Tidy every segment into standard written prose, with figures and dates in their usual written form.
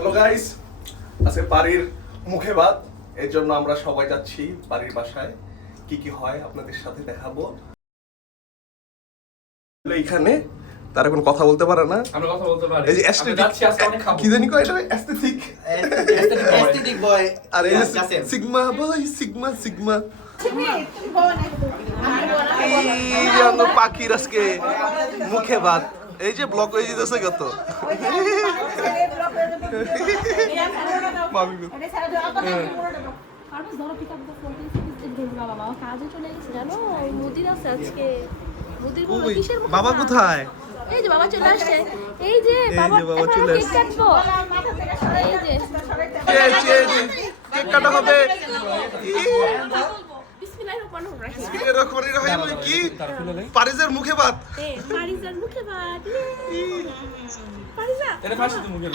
Hello guys, আজকে বাড়ির মুখে ভাত, এর জন্য আমরা সবাই যাচ্ছি বাড়ির বাসায়। কি কি হয় আপনাদের সাথে দেখাবো। এইখানে তার এখন কথা বলতে পারে না, আমরা কথা বলতে পারি। এই যে আমরা যাচ্ছি আজকে অনেক খাবো। কি জানি কয় এটা অ্যাস্থেটিক বয় আর এই সিগমা বয় সিগমা সিগমা এই আমরা পাখির আজকে মুখে ভাত। এই যে ব্লগ হয়ে যেতেছে কত বাবা কোথায়? এই যে বাবা চলে আসছে। এই যে বাবা চলে আসছে। কেক কাটবো। এই যে কেক কাটা হবে। বিসমিল্লাহির রহমানির রহিম। বিসমিল্লাহির রহমানির রহিম কি? পারিজের মুখে ভাত। পারিজার মুখে ভাত। পারিজা। এটা ফাঁসি তো মুখে।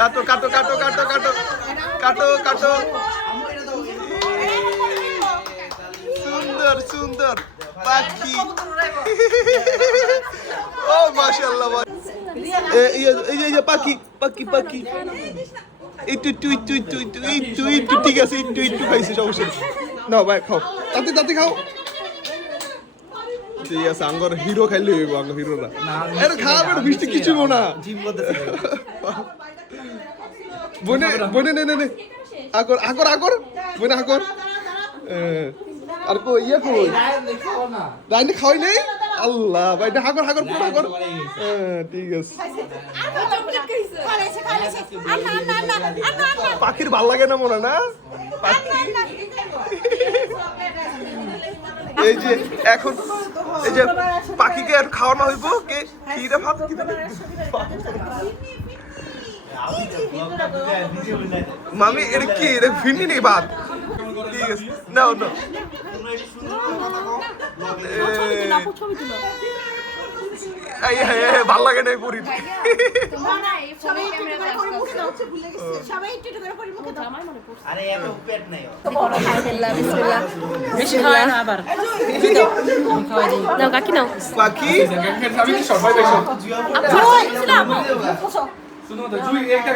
কাটো কাটো কাটো কাটো কাটো কাটো কাটো। সুন্দর সুন্দর পাখি। ও মাশাআল্লাহ। এই যে পাখি পাখি পাখি। একটু ঠিক আছে, একটু খাইছি, সমস্যা নেই। নাও ভাই খাও, তাতে খাও। ঠিক আছে, আঙ্গর হিরো খাইলে হইব, আঙ্গর হিরোরা। আরে খাবে না, মিষ্টি কিছু না। বনে নে আগর বনে আগর। আর কো ইয়ে কই রাইনে খাওয়াই নেই। আল্লাহ ভাই, আগর পুরো ঠিক আছে। পাখির ভাল লাগে না মনে না পাখি। এই যে এখন এই যে পাখিকে আর খাওয়ানো হইব কে কি রে ভাত কি মামি এর কি রে ফিনি নেই ভাত। ঠিক আছে, নাও ভাল লাগে না পুরি। কাকি নাও পাখি আমি কি সবাই বেশি শুনো তো জুই এইটা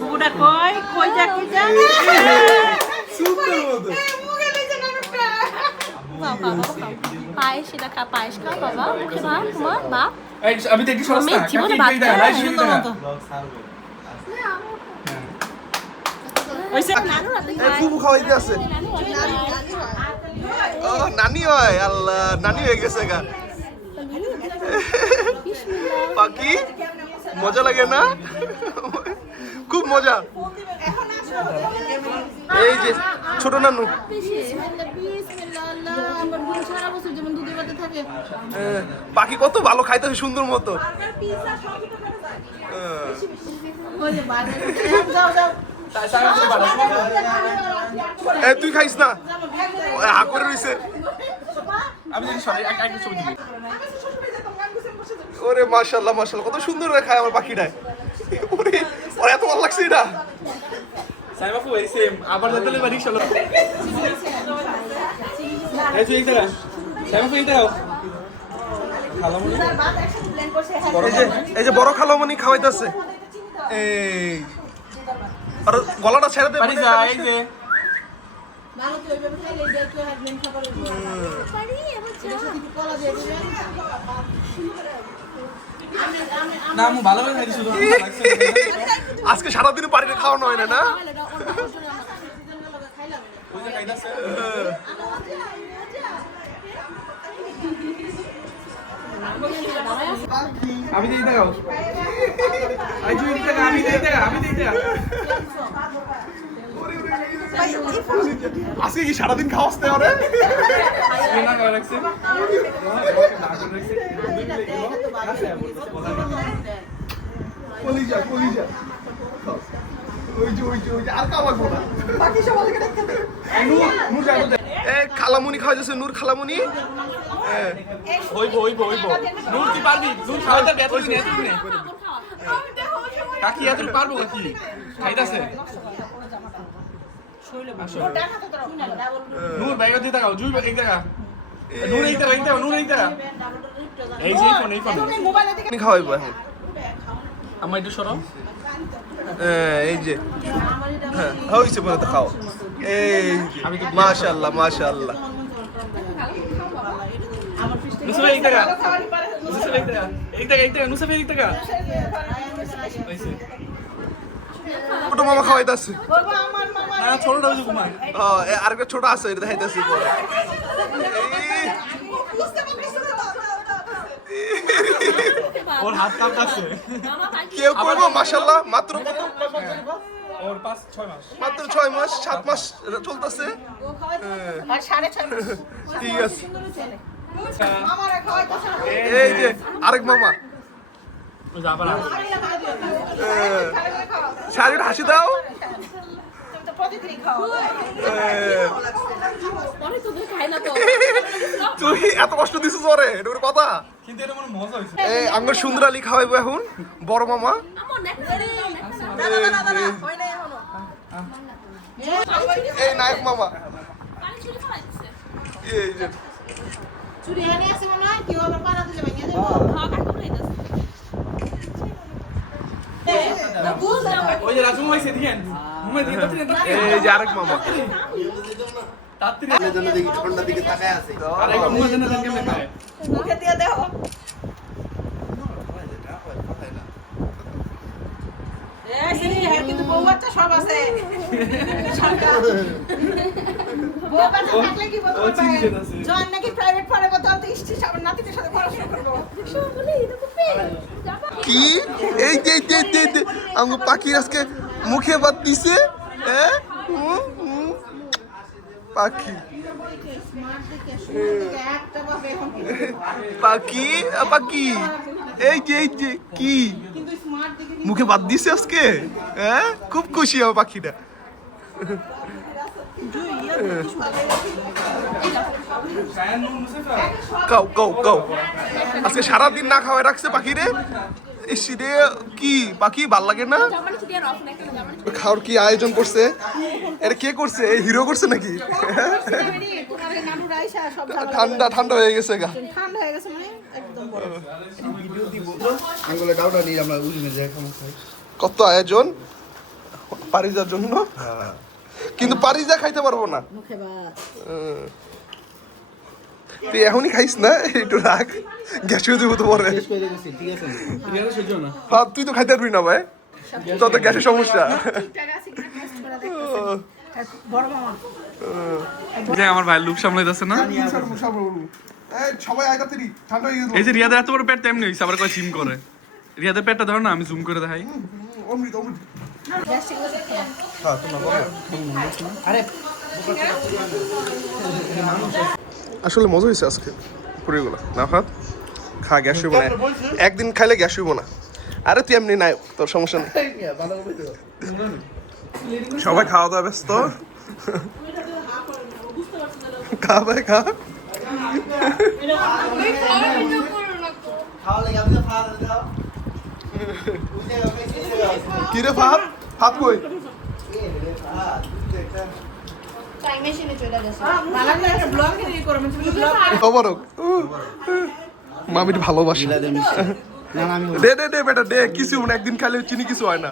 বুড়া কই যা সুন্দর মতো। পায়েস এটা পায়েস খাও বাবা, মুখে ভাত তোমার বাপ। এই আমি দেখি সস্তা আমি জীবনে ভাত খাই না, সুন্দর মতো। ফুফু খাওয়াইতে আছে। নানি হয়, আল্লাহ নানি হয়ে গেছে গা। পাখি মজা লাগে না? খুব মজা। এই যে ছোট নানু পাখি কত ভালো খাইতে, সুন্দর মতো। তুই খাইস না, হা করে রইছে। আমি দেখি সবাই একটা ছবি দিবি। ওরে মাশাআল্লাহ মাশাআল্লাহ, কত সুন্দর খায় আমার পাখিটায়। ওরে ওর এত ভালো লাগছে এটা। সাইমা ফু এই সেম আবার দাদলে বাড়ি চলো। এই যে এইটা সাইমা ফু এইটা খালামনি এই যে বড় খালামনি খাওয়াইতাছে। এই আর গলাটা ছেড়ে দে। বাড়ি যা। এই যে না আমি ভালো করে খাইছি শুধু আজকে সারাদিন বাড়িতে খাওয়ানো হয় না না? ওই যে খাইতাছে আমি দিই দাও। আই জুই দিতে আমি দিই আজকে কি সারাদিন খাওয়াতে হবে? না করে রাখছে কলিজা ওই যে আর খাওয়াবো না। বাকি সবাইকে দেখতে দে। নূর খালামুনি খাওয়াইছে, নূর খালামুনি। হইব নূর তুই পারবি, নূর খাওয়াতে ব্যথা দিবি না কাকি এত পারবো কাকি খাইতাছে। নূর বাইরে দিয়ে তাকাও, জুই এই দেখা নূর এই দেখা এই যে ফোন খাওয়াইবো এখন। আমার একটু সরো। এই যে হ্যাঁ হয়েছে বলে তো খাও এই মাশাআল্লাহ মাশাআল্লাহ নুসা ভাই, এক টাকা। নুসা ভাই, এক টাকা, এক টাকা। নুসা ভাই, এক টাকা। হয়েছে। ছোট মামা খাওয়াইতাছে না, ছোটটা হয়েছে ঘুমায়। আরেকটা ছোট আছে এটা দেখাইতাছি পরে ওর হাত কাঁপতাছে। কেউ করবো মাশাআল্লাহ মাত্র ওর 5-6 মাস। মাত্র 6 মাস 7 মাস চলতেছে আর 6.5 মাস ঠিক আছে এই যে আরেক মামা ওই যে আবার আসছে। শাড়ির হাসি দাও অনেক তো খাই না তো তুই এত কষ্ট দিছিস ওরে এটা ওর কথা কিন্তু এটা মনে মজা হয়েছে। এই আঙ্গুর সুন্দর আলী খাওয়াইবো এখন বড় মামা আমার নেক্সট এই নায়ক মামা পানি চুরি খাইছে এই যে চুরি আনে আছে মনে হয় কি আবার পাড়া দিলে ভাঙিয়ে দেব হ্যাঁ কাকু খাইছে ওই যে রাজু হয়েছে দেখেন। ঘুমাই দিয়ে তাড়াতাড়ি এই যে আরেক মামা তাড়াতাড়ি। ঠান্ডার দিকে তাকায় আছে আর একটা ঘুমাই দেন না, দেন কেমনে খায়। মুখে দিয়ে দাও এই সিনি হ্যাঁ কিন্তু বউ বাচ্চা সব আছে সরকার বউ বাচ্চা থাকলে কি বলতে ও চিন্তিত পারবে আছে। জন নাকি প্রাইভেট পড়াবো তো ইষ্টি সব নাতিদের সাথে পড়াশোনা করবো সব বলি এটা তো পে যাবা কি এই যে আঙ্গুর পাখির আজকে মুখে বাদ দিছে হ্যাঁ পাখি একটা বাবা এখন পাখি পাখি এই যে কি কিন্তু স্মার্ট দিকে মুখে বাদ দিছে আজকে হ্যাঁ খুব খুশি আমার পাখিটা খায় নুন মুসাফা। কাউ আজকে সারাদিন না খাওয়াই রাখছে পাখিরে এসি রে কি পাখি ভাল লাগে না জামানি চুরি আর অফ নাকি জামানি খাওয়ার কি আয়োজন করছে এটা কে করছে এই হিরো করছে নাকি তোমার নানু রাইসা সব ঠান্ডা হয়ে গেছে গা ঠান্ডা হয়ে গেছে মানে একদম বড় আঙ্গুলে ডাউটা নিয়ে আমরা উজনে যাই কেমন খাই কত আয়োজন পারিজার জন্য কিন্তু পারিজা খাইতে পারবো না মুখে ভাত তুই এখনই খাইস না একটু রাখ গ্যাস হয়ে যাবো তো পরে শেষ করে গেছি ঠিক আছে রিয়াদের সহ্য না। ভাব তুই তো খাইতে পারবি না ভাই তোর তো গ্যাসের সমস্যা ঠিকঠাক আছে কিনা টেস্ট করে দেখতেছি বড় মামা যে আমার ভাই লুক সামলাইতেছে না। সবাই আইতাতেরি ঠান্ডা হয়ে এই যে রিয়াদের এত বড় পেট তেমনি হইছে, আবার কয় জিম করে। রিয়াদের পেটটা ধরো না, আমি জুম করে দেখাই। অমৃত গ্যাস্ট্রিক আছে হ্যাঁ তোমরা বলো আরে আসলে মজা হয়েছে আজকে পুরিগুলো না ভাত খা গ্যাস হইব না একদিন খাইলে গ্যাস হইব না আরে তুই এমনি নাই তোর সমস্যা নেই ভালো হবে তো সবাই খাওয়া দাওয়া ব্যস্ত খা ভাই খা খাওয়া লাগে আমি তো খাওয়া দাও কি রে ভাত ভাত কই টাইম মেশিনে চলে গেছে ভালো লাগে একটা ব্লগ রেডি করো আমি তুমি ব্লগ অবরক মামির ভালোবাসা মিলাদের মিষ্টি না না আমি দে বেটা দে কিছু না একদিন খাইলে চিনি কিছু হয় না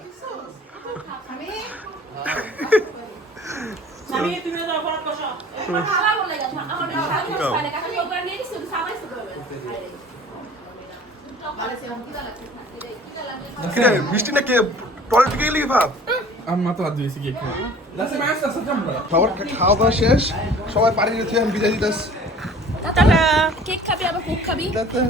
আমি তুমি দাও পড়া কষা খাওয়া বলে গেছে আমার খাওয়া কাকা ওপর নিয়ে দিছে সাবাইছে কি রে মিষ্টি না কে টয়লেট গেলি ভাব আম্মা তো হাত দিয়েছি কেক খাই। লাসে মাছ আছে আমরা। খাবার খাওয়া দাওয়া শেষ সবাই পানি দিতে আমি বিদায় দিতেছি টাটা কেক খাবি আবার কোক খাবি যাতে